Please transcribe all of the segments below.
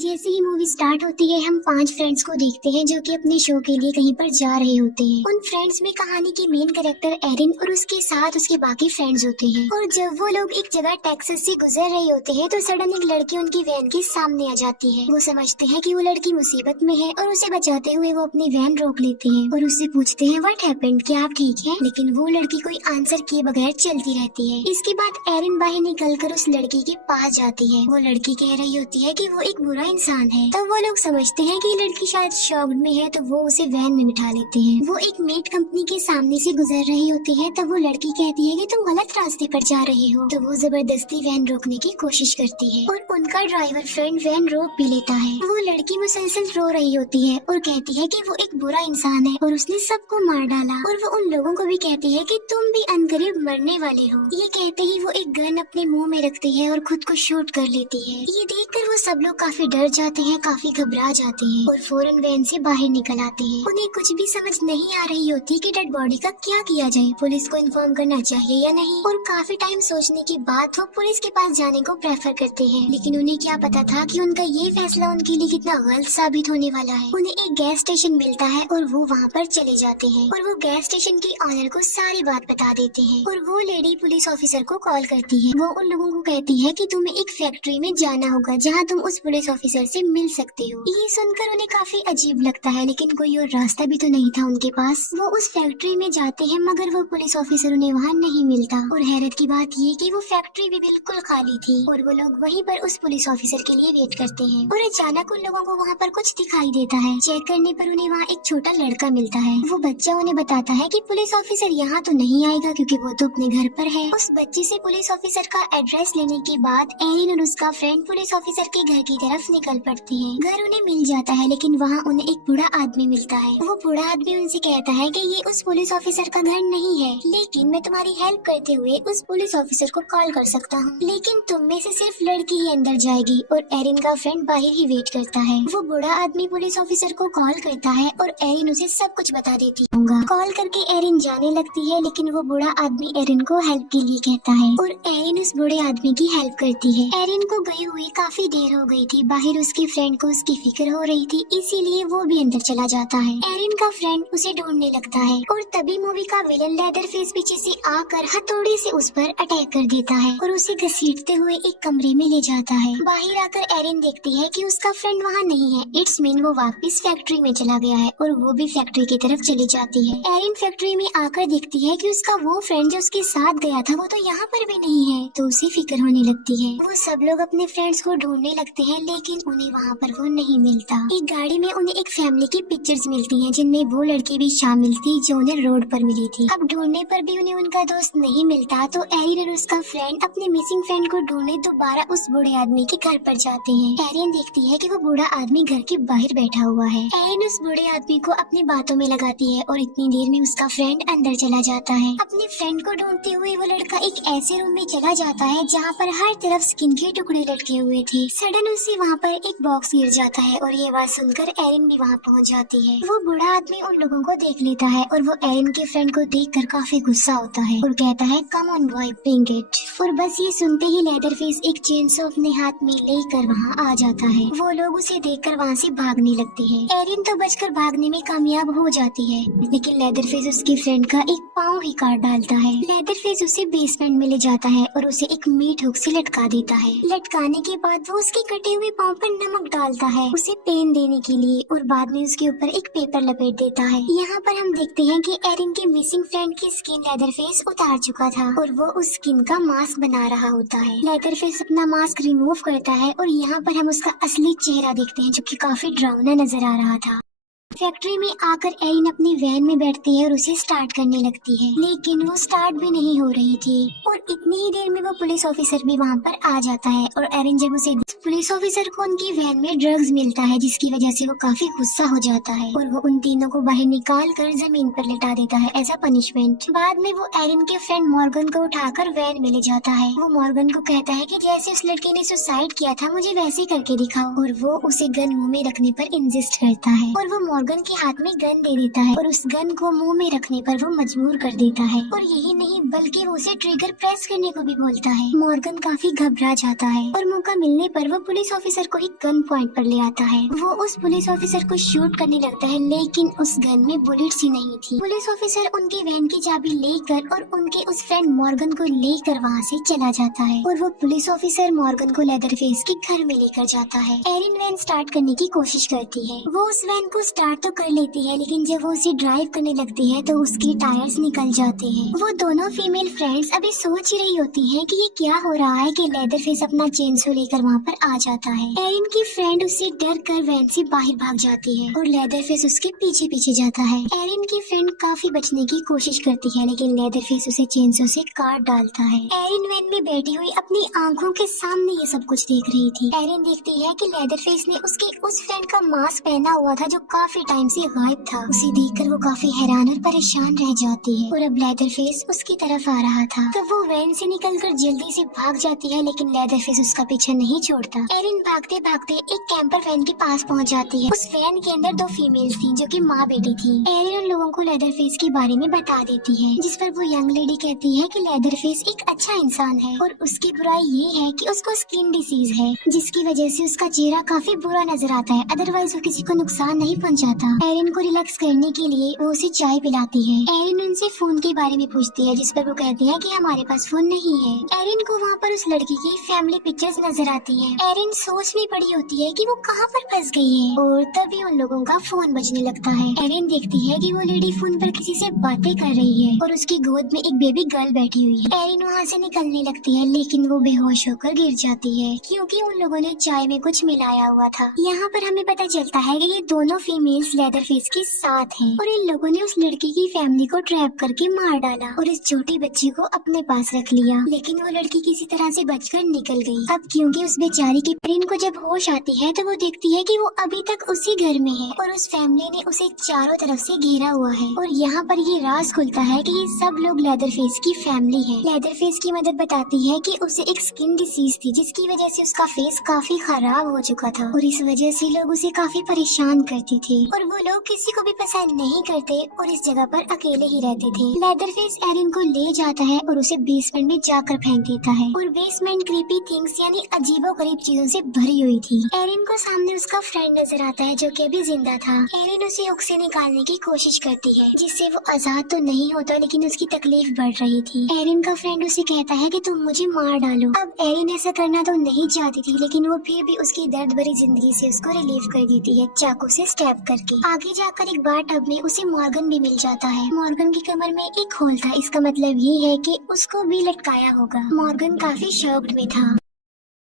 जैसे ही movie start होती है हम 5 फ्रेंड्स को देखते हैं जो कि अपने शो के लिए कहीं पर जा रहे होते हैं। उन फ्रेंड्स में कहानी की मेन कैरेक्टर एरिन और उसके साथ उसके बाकी फ्रेंड्स होते हैं। और जब वो लोग एक जगह टेक्सास से गुजर रहे होते हैं तो सडन एक लड़की उनकी वैन के सामने आ जाती है। वो समझते हैं कि वो लड़की मुसीबत में है और उसे बचाते हुए वो अपनी वैन रोक लेते हैं और उससे पूछते हैं व्हाट हैपेंड, क्या आप ठीक हैं? लेकिन वो लड़की कोई आंसर किए बगैर चलती रहती है। इसके बाद एरिन बाहर निकलकर उस लड़की के पास जाती है। वो लड़की कह रही होती है कि वो एक बुरा इंसान है। तब वो लोग समझते हैं कि लड़की शायद शॉक्ड में है तो वो उसे वैन में बिठा लेते हैं। वो एक मीट कंपनी के सामने से गुजर रही होती है तब वो लड़की कहती है कि तुम गलत रास्ते पर जा रही हो। तो वो जबरदस्ती वैन रोकने की कोशिश करती है और उनका ड्राइवर फ्रेंड वैन रोक भी लेता है। वो लड़की मुसलसल रो रही होती है और कहती है कि वो एक बुरा इंसान है और उसने सबको मार डाला। और वो उन लोगों को भी कहती है कि तुम भी अनकरीब मरने वाले हो। ये कहते ही वो एक गन अपने मुंह में रखती है और खुद को शूट कर लेती है। ये देखकर वो सब लोग काफी डर जाते हैं, काफी घबरा जाते हैं और फौरन वैन से बाहर निकल आते हैं। उन्हें कुछ भी समझ नहीं आ रही होती कि डेड बॉडी का क्या किया जाए, पुलिस को इन्फॉर्म करना चाहिए या नहीं। और काफी टाइम सोचने के बाद वो पुलिस के पास जाने को प्रेफर करते हैं। लेकिन उन्हें क्या पता था कि उनका ये फैसला उनके लिए कितना गलत साबित होने वाला है। उन्हें एक गैस स्टेशन मिलता है और वो वहाँ पर चले जाते हैं और वो गैस स्टेशन के ऑनर को सारी बात बता देते हैं। और वो लेडी पुलिस ऑफिसर को कॉल करती है। वो उन लोगों को कहती है कि तुम्हें एक फैक्ट्री में जाना होगा जहाँ तुम उस पुलिस ऑफिसर से मिल सकते हो। ये सुनकर उन्हें काफी अजीब लगता है लेकिन कोई और रास्ता भी तो नहीं था उनके पास। वो उस फैक्ट्री में जाते हैं मगर वो पुलिस ऑफिसर उन्हें वहाँ नहीं मिलता। और हैरत की बात ये कि वो फैक्ट्री भी बिल्कुल खाली थी और वो लोग वहीं पर उस पुलिस ऑफिसर के लिए वेट करते हैं। और अचानक उन लोगों को वहाँ पर कुछ दिखाई देता है। चेक करने पर उन्हें वहाँ एक छोटा लड़का मिलता है। वो बच्चा उन्हें बताता है कि पुलिस ऑफिसर यहाँ तो नहीं आएगा क्योंकि वो तो अपने घर पर है। उस बच्चे से पुलिस ऑफिसर का एड्रेस लेने के बाद एरिन और उसका फ्रेंड पुलिस ऑफिसर के घर की तरफ निकल पड़ते हैं। घर उन्हें मिल जाता है लेकिन वहाँ उन्हें एक बूढ़ा आदमी मिलता है। वो बूढ़ा आदमी उनसे कहता है कि ये उस पुलिस ऑफिसर का घर नहीं है, लेकिन मैं तुम्हारी हेल्प करते हुए उस पुलिस ऑफिसर को कॉल कर सकता हूँ। लेकिन तुम में से सिर्फ लड़की ही अंदर जाएगी और एरिन का फ्रेंड बाहर ही वेट करता है। वो बूढ़ा आदमी पुलिस ऑफिसर को कॉल करता है और एरिन उसे सब कुछ बता देती होगा। कॉल करके एरिन जाने लगती है लेकिन वो बूढ़ा आदमी एरिन को हेल्प के लिए कहता है और एरिन उस बूढ़े आदमी की हेल्प करती है। एरिन को गए हुए काफी देर हो गई थी। बाहर उसके फ्रेंड को उसकी फिक्र हो रही थी, इसीलिए वो भी अंदर चला जाता है। एरिन का फ्रेंड उसे ढूंढने लगता है और तभी मूवी का विलन लेदरफेस पीछे से आकर हथौड़े से उस पर अटैक कर देता है और उसे घसीटते हुए एक कमरे में ले जाता है। बाहर आकर एरिन देखती है कि उसका फ्रेंड वहाँ नहीं है। इट्स मीन वो वापस फैक्ट्री में चला गया है और वो भी फैक्ट्री की तरफ चली जाती है। एरिन फैक्ट्री में आकर देखती है कि उसका वो फ्रेंड जो उसके साथ गया था वो तो यहाँ पर भी नहीं है, तो उसे फिक्र होने लगती है। वो सब लोग अपने फ्रेंड्स को ढूंढने लगते हैं लेकिन उन्हें वहाँ पर वो नहीं मिलता। एक गाड़ी में उन्हें एक फैमिली की पिक्चर्स मिलती हैं जिनमें वो लड़की भी शामिल थी जो उन्हें रोड पर मिली थी। अब ढूंढने पर भी उन्हें उनका दोस्त नहीं मिलता तो एरिन और उसका फ्रेंड अपने मिसिंग फ्रेंड को ढूंढने दोबारा उस बूढ़े आदमी के घर पर जाते हैं। एरिन देखती है कि वो बूढ़ा आदमी घर के बाहर बैठा हुआ है। एरिन उस बूढ़े आदमी को अपनी बातों में लगाती है और इतनी देर में उसका फ्रेंड अंदर चला जाता है। अपने फ्रेंड को ढूंढते हुए वो लड़का एक ऐसे रूम में चला जाता है जहाँ पर हर तरफ स्किन के टुकड़े लटके हुए थे। सडन उसे वहाँ पर एक बॉक्स गिर जाता है और ये आवाज सुनकर एरिन भी वहाँ पहुँच जाती है। वो बूढ़ा आदमी उन लोगों को देख लेता है और वो एरिन के फ्रेंड को देखकर काफी गुस्सा होता है और कहता है come on boy bring it. और बस ये सुनते ही लेदरफेस एक चेनसो अपने हाथ में लेकर वहाँ आ जाता है। वो लोग उसे देखकर वहाँ से भागने लगते हैं। एरिन तो बचकर भागने में कामयाब हो जाती है लेकिन लेदरफेस उसके फ्रेंड का एक पाँव ही काट डालता है। लेदरफेस उसे बेसमेंट में ले जाता है और उसे एक मीट हुक से लटका देता है। लटकाने के बाद वो उसके कटे हुए पाँव पर नमक डालता है उसे पेन देने के लिए और बाद में उसके ऊपर एक पेपर लपेट देता है। यहाँ पर हम देखते हैं कि एरिन के मिसिंग फ्रेंड की स्किन लेदरफेस उतार चुका था और वो उस स्किन का मास्क बना रहा होता है। लेदरफेस अपना मास्क रिमूव करता है और यहाँ पर हम उसका असली चेहरा देखते हैं जो कि काफी डरावना नजर आ रहा था। फैक्ट्री में आकर एरिन अपनी वैन में बैठती है और उसे स्टार्ट करने लगती है लेकिन वो स्टार्ट भी नहीं हो रही थी और इतनी ही देर में वो पुलिस ऑफिसर भी वहाँ पर आ जाता है और एरिन जब उसे पुलिस ऑफिसर को उनकी वैन में ड्रग्स मिलता है जिसकी वजह से वो काफी गुस्सा हो जाता है और वो उन तीनों को बाहर निकाल कर जमीन पर लिटा देता है एज अ पनिशमेंट। बाद में वो एरिन के फ्रेंड मॉर्गन को उठाकर वैन में ले जाता है। वो मॉर्गन को कहता है कि जैसे उस लड़के ने सुसाइड किया था मुझे वैसे करके दिखाओ और वो उसे गन मुंह में रखने पर इंसिस्ट करता है और वो मॉर्गन के हाथ में गन दे देता है और उस गन को मुंह में रखने पर वो मजबूर कर देता है। और यही नहीं बल्कि वो उसे ट्रिगर प्रेस करने को भी बोलता है। मॉर्गन काफी घबरा जाता है और मौका मिलने पर वो पुलिस ऑफिसर को ही गन पॉइंट पर ले आता है। वो उस पुलिस ऑफिसर को शूट करने लगता है, लेकिन उस गन में बुलेट्स ही नहीं थी। पुलिस ऑफिसर उनकी वैन की चाबी लेकर और उनके उस फ्रेंड मॉर्गन को लेकर वहाँ से चला जाता है और वो पुलिस ऑफिसर मॉर्गन को लेदरफेस के घर में लेकर जाता है। एरिन वैन स्टार्ट करने की कोशिश करती है। वो उस वैन को स्टार्ट तो कर लेती है, लेकिन जब वो उसे ड्राइव करने लगती है तो उसके टायर्स निकल जाते हैं। वो दोनों फीमेल फ्रेंड्स अभी सोच ही रही होती हैं कि ये क्या हो रहा है कि लेदरफेस अपना चेनसो लेकर वहाँ पर आ जाता है। एरिन की फ्रेंड उससे डर कर वैन से बाहर भाग जाती है और लेदरफेस उसके पीछे पीछे जाता है। एरिन की फ्रेंड काफी बचने की कोशिश करती है, लेकिन लेदरफेस उसे चेनसो से काट डालता है। एरिन वैन में बैठी हुई अपनी आंखों के सामने ये सब कुछ देख रही थी। एरिन देखती है कि लेदरफेस ने उसके उस फ्रेंड का मास्क पहना हुआ था जो काफी टाइम से गायब था। उसे देखकर वो काफी हैरान और परेशान रह जाती है और अब लेदरफेस उसकी तरफ आ रहा था। तो वो वैन से निकलकर जल्दी से भाग जाती है, लेकिन लेदरफेस उसका पीछा नहीं छोड़ता। एरिन भागते भागते एक कैंपर वैन के पास पहुंच जाती है। उस वैन के अंदर दो फीमेल्स थी जो कि माँ बेटी थी। एरिन उन लोगों को लेदरफेस के बारे में बता देती है, जिस पर वो यंग लेडी कहती है कि लेदरफेस एक अच्छा इंसान है और उसकी बुराई ये है कि उसको स्किन डिसीज है, जिसकी वजह से उसका चेहरा काफी बुरा नजर आता है, अदरवाइज वो किसी को नुकसान नहीं पहुंचाता। एरिन को रिलैक्स करने के लिए वो उसे चाय पिलाती है। एरिन उनसे फोन के बारे में पूछती है, जिस पर वो कहती है कि हमारे पास फोन नहीं है। एरिन को वहाँ पर उस लड़की की फैमिली पिक्चर्स नजर आती है। एरिन सोच में पड़ी होती है कि वो कहाँ पर फंस गई है और तभी उन लोगों का फोन बजने लगता है। एरिन देखती है कि वो लेडी फोन पर किसी से बातें कर रही है और उसकी गोद में एक बेबी गर्ल बैठी हुई है। एरिन वहाँ से निकलने लगती है, लेकिन वो बेहोश होकर गिर जाती है क्योंकि उन लोगों ने चाय में कुछ मिलाया हुआ था। यहाँ पर हमें पता चलता है कि ये दोनों फीमेल्स लेदरफेस के साथ हैं और इन लोगों ने उस लड़की की फैमिली को ट्रैप करके मार डाला और इस छोटी बच्ची को अपने पास रख लिया, लेकिन वो लड़की किसी तरह से बचकर निकल गई। अब क्योंकि उस बेचारी की एरिन को जब होश आती है तो वो देखती है कि वो अभी तक उसी घर में है और उस फैमिली ने उसे चारों तरफ से घेरा हुआ है। और यहाँ पर ये राज खुलता है कि ये सब लोग लेदरफेस की फैमिली है। लेदरफेस की मदद बताती है कि उसे एक स्किन डिसीज थी, जिसकी वजह से उसका फेस काफी खराब हो चुका था और इस वजह से लोग उसे काफी परेशान करते थे और वो लोग किसी को भी पसंद नहीं करते और इस जगह पर अकेले ही रहते थे। लेदरफेस एरिन को ले जाता है और उसे बेसमेंट में जाकर फेंक देता है और बेसमेंट क्रीपी थिंग्स यानी अजीबोगरीब चीजों से भरी हुई थी। एरिन को सामने उसका फ्रेंड नजर आता है जो कि अभी जिंदा था। एरिन उसे हुक से निकालने की कोशिश करती है, जिससे वो आजाद तो नहीं होता, लेकिन उसकी तकलीफ बढ़ रही थी। एरिन का फ्रेंड उसे कहता है कि तुम मुझे मार डालो। अब एरिन ऐसा करना तो नहीं चाहती थी, लेकिन वो फिर भी उसकी दर्द भरी जिंदगी से उसको रिलीव कर देती है चाकू से स्टैब करके। आगे जाकर एक बार टब में उसे मॉर्गन भी मिल जाता है। मॉर्गन की कमर में एक होल था, इसका मतलब ये है कि उसको भी लटकाया होगा। मॉर्गन काफी शॉक्ड में था।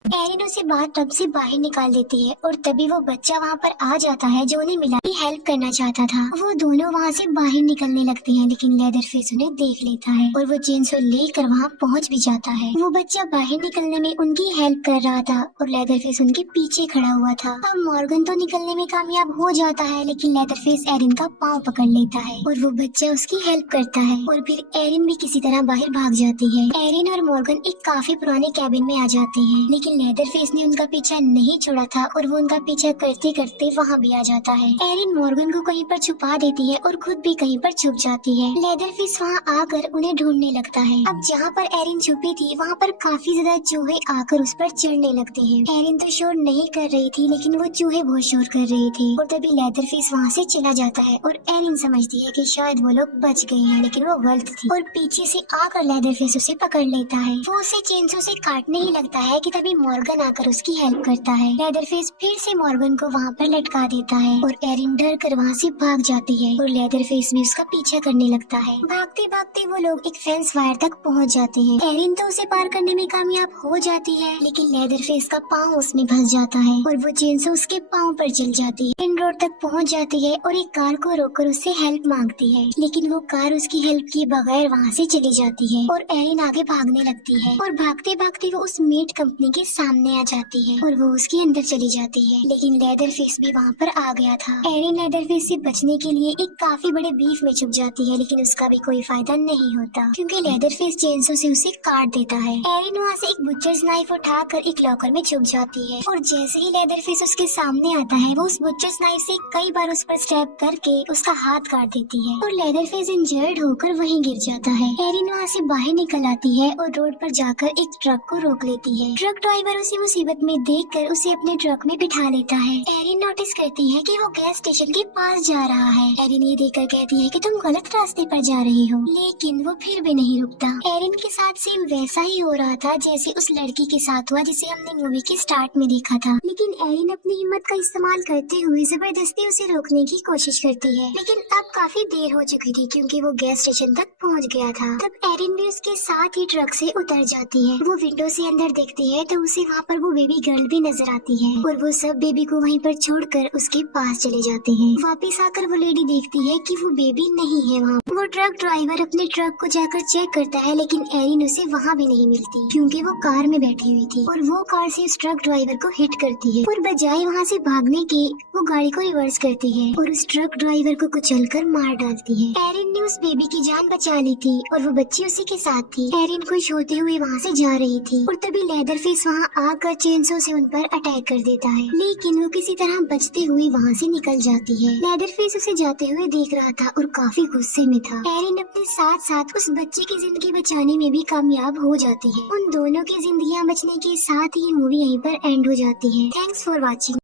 एरिन उसे बाथ टब से बाहर निकाल देती है और तभी वो बच्चा वहाँ पर आ जाता है जो उन्हें मिला की हेल्प करना चाहता था। वो दोनों वहाँ से बाहर निकलने लगते हैं, लेकिन लेदरफेस उन्हें देख लेता है और वो चेनसो लेकर वहाँ पहुँच भी जाता है। वो बच्चा बाहर निकलने में उनकी हेल्प कर रहा था और लेदरफेस उनके पीछे खड़ा हुआ था। अब मॉर्गन तो निकलने में कामयाब हो जाता है, लेकिन लेदरफेस एरिन का पाँव पकड़ लेता है और वो बच्चा उसकी हेल्प करता है और फिर एरिन भी किसी तरह बाहर भाग जाती है। एरिन और मॉर्गन एक काफी पुराने कैबिन में आ जाते हैं, लेकिन लेदरफेस ने उनका पीछा नहीं छोड़ा था और वो उनका पीछा करते करते वहाँ भी आ जाता है। एरिन मॉर्गन को कहीं पर छुपा देती है और खुद भी कहीं पर छुप जाती है। लेदरफेस वहाँ आकर उन्हें ढूंढने लगता है। अब जहाँ पर एरिन छुपी थी वहाँ पर काफी ज्यादा चूहे आकर उस पर चढ़ने लगते हैं। एरिन तो शोर नहीं कर रही थी, लेकिन वो चूहे बहुत शोर कर रहे थे और तभी लेदरफेस वहाँ से चला जाता है और एरिन समझती है कि शायद वो लोग बच गए हैं, लेकिन वो गलत थी और पीछे से आकर लेदरफेस उसे पकड़ लेता है। वो उसे चेनसो से काटने ही लगता है कि तभी मॉर्गन आकर उसकी हेल्प करता है। लेदरफेस फिर से मॉर्गन को वहाँ पर लटका देता है और एरिन डर कर वहाँ से भाग जाती है और लेदरफेस भी उसका पीछा करने लगता है। भागते भागते वो लोग एक फेंस वायर तक पहुँच जाते हैं। एरिन तो उसे पार करने में कामयाब हो जाती है, लेकिन लेदरफेस का पाँव उसमें फंस जाता है और वो चेनसो उसके पाँव पर जल जाती है। मेन रोड तक पहुँच जाती है और एक कार को रोककर उससे हेल्प मांगती है, लेकिन वो कार उसकी हेल्प किए बगैर वहाँ से चली जाती है और एरिन आगे भागने लगती है और भागते भागते वो उस मीट कंपनी के सामने आ जाती है और वो उसके अंदर चली जाती है, लेकिन लेदरफेस भी वहाँ पर आ गया था। एरिन लेदरफेस से बचने के लिए एक काफी बड़े बीफ में छुप जाती है, लेकिन उसका भी कोई फायदा नहीं होता क्योंकि लेदरफेस चेंसो से उसे काट देता है। एरिन वहाँ से एक बुचर्स नाइफ उठाकर एक लॉकर में छुप जाती है और जैसे ही लेदरफेस उसके सामने आता है वो उस बुचर्स नाइफ से कई बार उस पर स्टैब करके उसका हाथ काट देती है और लेदरफेस इंजर्ड होकर वहीं गिर जाता है। एरिन वहाँ से बाहर निकल आती है और रोड पर जाकर एक ट्रक को रोक लेती है। ट्रक ड्राइवर उसे मुसीबत में देखकर उसे अपने ट्रक में बिठा लेता है। एरिन नोटिस करती है कि वो गैस स्टेशन के पास जा रहा है। एरिन ये देखकर कहती है कि तुम गलत रास्ते पर जा रही हो, लेकिन वो फिर भी नहीं रुकता। एरिन के साथ सेम वैसा ही हो रहा था जैसे उस लड़की के साथ हुआ जिसे हमने मूवी के स्टार्ट में देखा था, लेकिन एरिन अपनी हिम्मत का इस्तेमाल करते हुए जबरदस्ती उसे रोकने की कोशिश करती है, लेकिन अब काफी देर हो चुकी थी क्योंकि वो गैस स्टेशन तक पहुंच गया था। तब एरिन भी उसके साथ ही ट्रक से उतर जाती है। वो विंडो से अंदर देखती है तो उसे वहाँ पर वो बेबी गर्ल भी नजर आती है और वो सब बेबी को वहीं पर छोड़कर उसके पास चले जाते हैं। वापस आकर वो लेडी देखती है कि वो बेबी नहीं है वहाँ। वो ट्रक ड्राइवर अपने ट्रक को जाकर चेक करता है, लेकिन एरिन उसे वहाँ भी नहीं मिलती क्योंकि वो कार में बैठी हुई थी और वो कार से उस ट्रक ड्राइवर को हिट करती है और बजाय वहाँ से भागने के वो गाड़ी को रिवर्स करती है और उस ट्रक ड्राइवर को कुचलकर मार डालती है। एरिन ने उस बेबी की जान बचा ली थी और वो बच्ची उसी के साथ थी। एरिन खुश होते हुए वहाँ से जा रही थी और तभी लेदरफेस वहाँ आकर चेनसो से उन पर अटैक कर देता है, लेकिन वो किसी तरह बचते हुए वहाँ से निकल जाती है। लेदरफेस उसे जाते हुए देख रहा था और काफी गुस्से में था। एरिन अपने साथ साथ उस बच्चे की जिंदगी बचाने में भी कामयाब हो जाती है। उन दोनों की जिंदगियाँ बचने के साथ ही मूवी यहीं पर एंड हो जाती है। Thanks for watching.